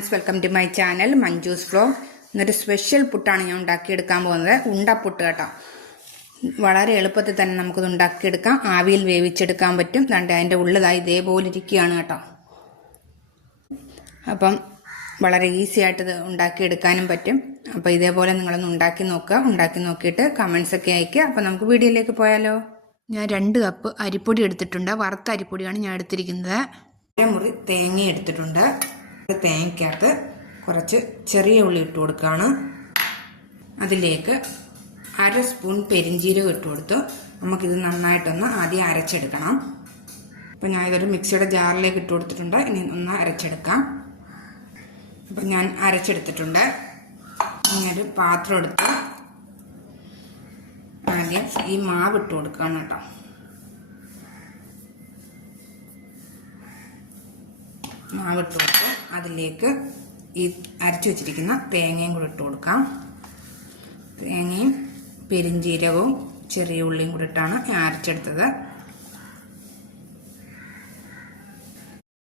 Friends welcome to my channel Manju's flow ഇന്നൊരു special പുട്ടാണ് ഞാൻ ഉണ്ടാക്കിയെടുക്കാൻ പോകുന്നത്. ഉണ്ടപ്പുട്ട് കേട്ടോ. വളരെ എളുപ്പത്തിൽ തന്നെ നമുക്കിത് ഉണ്ടാക്കിയെടുക്കാം. ആവിയിൽ വേവിച്ചെടുക്കാൻ പറ്റും. കണ്ട് അതിന്റെ ഉള്ളതായി ഇതേപോലെ ഇരിക്കുകയാണ് കേട്ടോ. അപ്പം വളരെ ഈസി ആയിട്ട് ഇത് ഉണ്ടാക്കിയെടുക്കാനും പറ്റും. അപ്പോൾ ഇതേപോലെ നിങ്ങളൊന്ന് ഉണ്ടാക്കി നോക്കുക. ഉണ്ടാക്കി നോക്കിയിട്ട് കമൻസ് ഒക്കെ അയക്കുക അപ്പോൾ നമുക്ക് വീഡിയോയിലേക്ക് പോയാലോ. ഞാൻ രണ്ട് കപ്പ് അരിപ്പൊടി എടുത്തിട്ടുണ്ട്. വറുത്ത അരിപ്പൊടിയാണ് ഞാൻ എടുത്തിരിക്കുന്നത്. മുറി തേങ്ങ എടുത്തിട്ടുണ്ട്. തേങ്ങയ്ക്കകത്ത് കുറച്ച് ചെറിയ ഉള്ളി ഇട്ട് കൊടുക്കുകയാണ്. അതിലേക്ക് അര സ്പൂൺ പെരിഞ്ചീരകം ഇട്ട് കൊടുത്തു. നമുക്കിത് നന്നായിട്ടൊന്ന് ആദ്യം അരച്ചെടുക്കണം. അപ്പം ഞാൻ ഇതൊരു മിക്സിയുടെ ജാറിലേക്ക് ഇട്ട് കൊടുത്തിട്ടുണ്ട്. ഇനി ഒന്ന് അരച്ചെടുക്കാം. അപ്പം ഞാൻ അരച്ചെടുത്തിട്ടുണ്ട്. ഇങ്ങനൊരു പാത്രം എടുത്ത് ആദ്യം ഈ മാവ് ഇട്ട് കൊടുക്കുകയാണ് കേട്ടോ. മാവ് കൊടുത്ത്. അതിലേക്ക് ഈ അരച്ചു വെച്ചിരിക്കുന്ന തേങ്ങയും കൂടി ഇട്ട് കൊടുക്കാം. തേങ്ങയും പെരിഞ്ചീരകവും ചെറിയ ഉള്ളിയും കൂടി ഇട്ടാണ് ഞാൻ അരച്ചെടുത്തത്.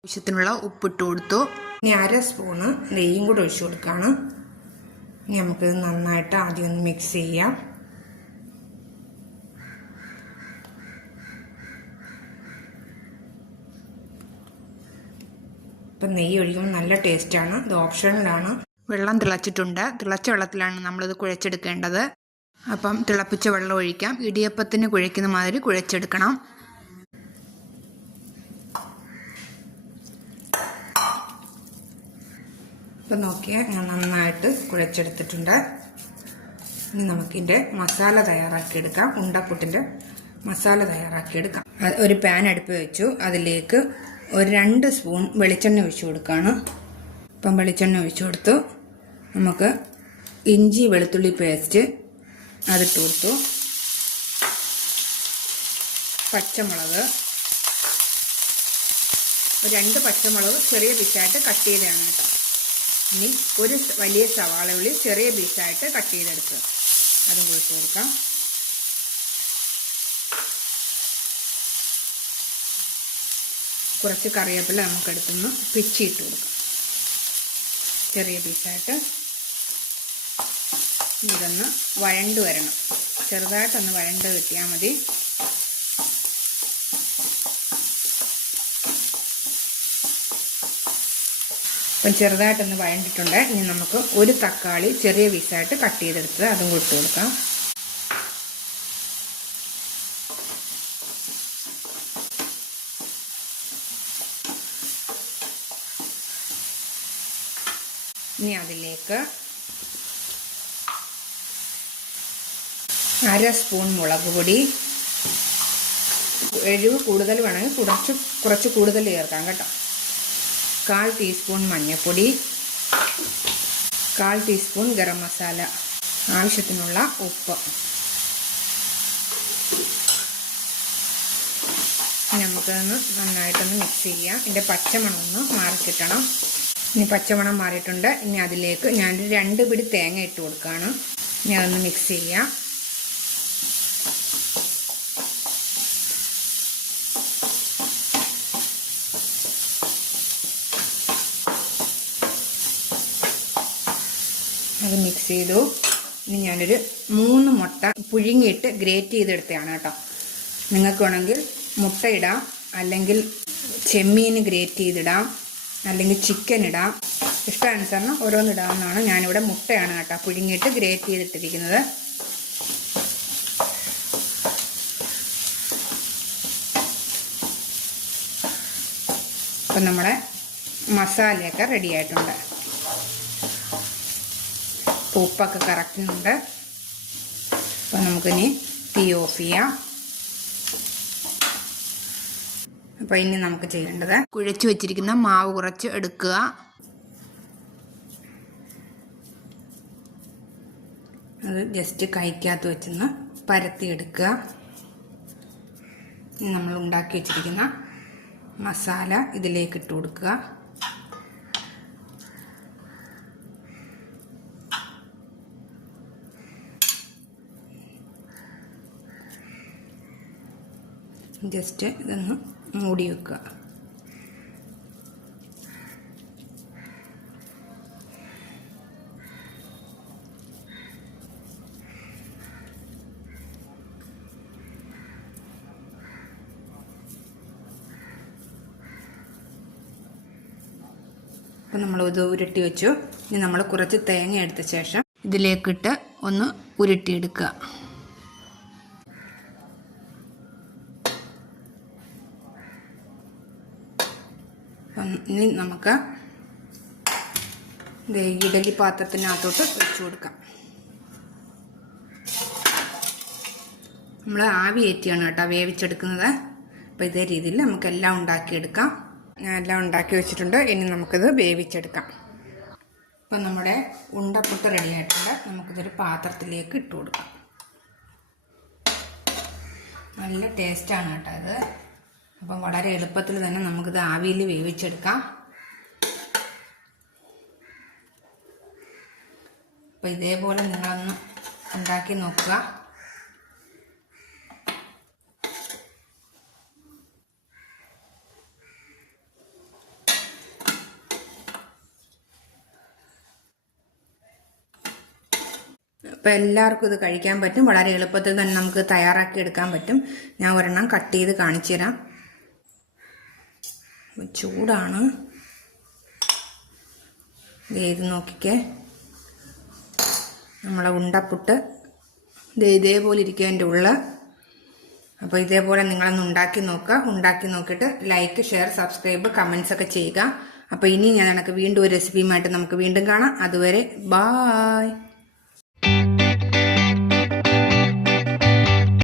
ആവശ്യത്തിനുള്ള ഉപ്പിട്ട് കൊടുത്തു. ഇനി അര സ്പൂണ് നെയ്യും കൂടി ഒഴിച്ചു കൊടുക്കുകയാണ് ഇനി നമുക്കിത് നന്നായിട്ട് ആദ്യം ഒന്ന് മിക്സ് ചെയ്യാം. ഇപ്പം നെയ്യ് ഒഴിക്കുമ്പോൾ നല്ല ടേസ്റ്റാണ്. ഇത് ഓപ്ഷനിലാണ്. വെള്ളം തിളച്ചിട്ടുണ്ട്. തിളച്ച വെള്ളത്തിലാണ് നമ്മളിത് കുഴച്ചെടുക്കേണ്ടത്. അപ്പം തിളപ്പിച്ച വെള്ളം ഒഴിക്കാം. ഇടിയപ്പത്തിന് കുഴയ്ക്കുന്ന മാതിരി കുഴച്ചെടുക്കണം. ഇപ്പം നോക്കിയാൽ ഞാൻ നന്നായിട്ട് കുഴച്ചെടുത്തിട്ടുണ്ട്. ഇനി നമുക്കിന്റെ മസാല തയ്യാറാക്കിയെടുക്കാം. ഉണ്ടപ്പുട്ടിന്റെ മസാല തയ്യാറാക്കിയെടുക്കാം. ഒരു പാൻ അടുപ്പ് വെച്ചു. അതിലേക്ക് ഒരു രണ്ട് സ്പൂൺ വെളിച്ചെണ്ണ ഒഴിച്ചു കൊടുക്കുകയാണ് ഇപ്പം വെളിച്ചെണ്ണ ഒഴിച്ചു കൊടുത്തു. നമുക്ക് ഇഞ്ചി വെളുത്തുള്ളി പേസ്റ്റ് അതിട്ട് കൊടുത്തു. പച്ചമുളക്. രണ്ട് പച്ചമുളക് ചെറിയ പീസായിട്ട് കട്ട് ചെയ്തതാണ് കേട്ടോ. ഇനി ഒരു വലിയ സവാള ഉള്ളി ചെറിയ പീസായിട്ട് കട്ട് ചെയ്തെടുത്ത് അതും കൊടുത്തു കൊടുക്കാം. കുറച്ച് കറിവേപ്പില നമുക്കെടുത്തുനിന്ന് പിച്ചിട്ട് കൊടുക്കാം. ചെറിയ പീസായിട്ട് ഇതൊന്ന് വഴണ്ട് വരണം. ചെറുതായിട്ടൊന്ന് വഴണ്ട് കിട്ടിയാൽ മതി. അപ്പം ചെറുതായിട്ടൊന്ന് വഴണ്ടിട്ടുണ്ട്. ഇനി നമുക്ക് ഒരു തക്കാളി ചെറിയ പീസായിട്ട് കട്ട് ചെയ്തെടുത്ത് അതും കൊടുത്തു കൊടുക്കാം. ഇനി അതിലേക്ക് അര സ്പൂൺ മുളക് പൊടി. എരിവ് കൂടുതൽ വേണമെങ്കിൽ കുറച്ച് കുറച്ച് കൂടുതൽ ചേർക്കാം കേട്ടോ. കാൽ ടീസ്പൂൺ മഞ്ഞൾപ്പൊടി കാൽ ടീസ്പൂൺ ഗരം മസാല ആവശ്യത്തിനുള്ള ഉപ്പ്. നമുക്കതൊന്ന് നന്നായിട്ടൊന്ന് മിക്സ് ചെയ്യാം. ഇതിന്റെ പച്ചമണം ഒന്ന് മാറി ഇനി പച്ചമണം മാറിയിട്ടുണ്ട്. ഇനി അതിലേക്ക് ഞാൻ രണ്ട് പിടി തേങ്ങ ഇട്ട് കൊടുക്കുകയാണ് ഇനി അതൊന്ന് മിക്സ് ചെയ്യാം. അത് മിക്സ് ചെയ്തു. ഇനി ഞാനൊരു മൂന്ന് മുട്ട പുഴുങ്ങിയിട്ട് ഗ്രേറ്റ് ചെയ്തെടുത്തതാണ് കേട്ടോ. നിങ്ങൾക്ക് വേണമെങ്കിൽ മുട്ട ഇടാം. അല്ലെങ്കിൽ ചെമ്മീൻ ഗ്രേറ്റ് ചെയ്തിടാം. അല്ലെങ്കിൽ ചിക്കൻ ഇടാം. ഇഷ്ടാനുസരണം ഓരോന്നിടാമെന്നാണ് ഞാനിവിടെ മുട്ടയാണ് കേട്ടോ പുഴുങ്ങിയിട്ട് ഗ്രേറ്റ് ചെയ്തിട്ടിരിക്കുന്നത്. അപ്പം നമ്മുടെ മസാലയൊക്കെ റെഡി ആയിട്ടുണ്ട്. ഉപ്പൊക്കെ കറക്റ്റുണ്ട് അപ്പം നമുക്കിനി തീ ഓഫ് ചെയ്യാം. അപ്പോൾ ഇനി നമുക്ക് ചെയ്യേണ്ടത്. കുഴച്ച് വെച്ചിരിക്കുന്ന മാവ് കുറച്ച് എടുക്കുക. അത് ജസ്റ്റ് കൈക്കകത്ത് വെച്ചൊന്ന് പരത്തിയെടുക്കുക നമ്മൾ ഉണ്ടാക്കി വെച്ചിരിക്കുന്ന മസാല ഇതിലേക്ക് ഇട്ട് കൊടുക്കുക. ജസ്റ്റ് ഇതൊന്ന് മൂടി വെക്കുക. അപ്പോൾ നമ്മൾ ഇത് ഉരുട്ടി വെച്ചു. ഇനി നമ്മൾ കുറച്ച് തേങ്ങ എടുത്ത ശേഷം ഇതിലേക്കിട്ട് ഒന്ന് ഉരുട്ടിയെടുക്കുക. ഇനി നമുക്ക് ഇഡലി പാത്രത്തിനകത്തോട്ട് വെച്ച് കൊടുക്കാം. നമ്മൾ ആവി ഏറ്റിയാണ് കേട്ടോ വേവിച്ചെടുക്കുന്നത്. അപ്പോൾ ഇതേ രീതിയിൽ നമുക്കെല്ലാം ഉണ്ടാക്കിയെടുക്കാം. ഞാൻ എല്ലാം ഉണ്ടാക്കി വെച്ചിട്ടുണ്ട്. ഇനി നമുക്കിത് വേവിച്ചെടുക്കാം. ഇപ്പം നമ്മുടെ ഉണ്ടപ്പുട്ട് റെഡി ആയിട്ടുണ്ട്. നമുക്കിതൊരു പാത്രത്തിലേക്ക് ഇട്ട് കൊടുക്കാം. നല്ല ടേസ്റ്റാണ് കേട്ടോ ഇത്. അപ്പം വളരെ എളുപ്പത്തിൽ തന്നെ നമുക്കിത് ആവിയിൽ വേവിച്ചെടുക്കാം. അപ്പം ഇതേപോലെ നിങ്ങളൊന്ന് ഉണ്ടാക്കി നോക്കുക. അപ്പോൾ എല്ലാവർക്കും ഇത് കഴിക്കാൻ പറ്റും. വളരെ എളുപ്പത്തിൽ തന്നെ നമുക്ക് തയ്യാറാക്കി എടുക്കാൻ പറ്റും. ഞാൻ ഒരെണ്ണം കട്ട് ചെയ്ത് കാണിച്ചു തരാം ചൂടാണ്. ഇത് നോക്കിക്കേ. നമ്മളെ ഉണ്ടപ്പുട്ട്. ഇത് ഇതേപോലെ ഇരിക്കും എന്റെ ഉള്ള. അപ്പോൾ ഇതേപോലെ നിങ്ങളൊന്ന് ഉണ്ടാക്കി നോക്കുക. ഉണ്ടാക്കി നോക്കിയിട്ട് ലൈക്ക് ഷെയർ സബ്സ്ക്രൈബ് കമൻസ് ഒക്കെ ചെയ്യുക. അപ്പോൾ ഇനി ഞാൻ എനിക്ക് വീണ്ടും ഒരു റെസിപ്പിയുമായിട്ട് നമുക്ക് വീണ്ടും കാണാം. അതുവരെ ബായ്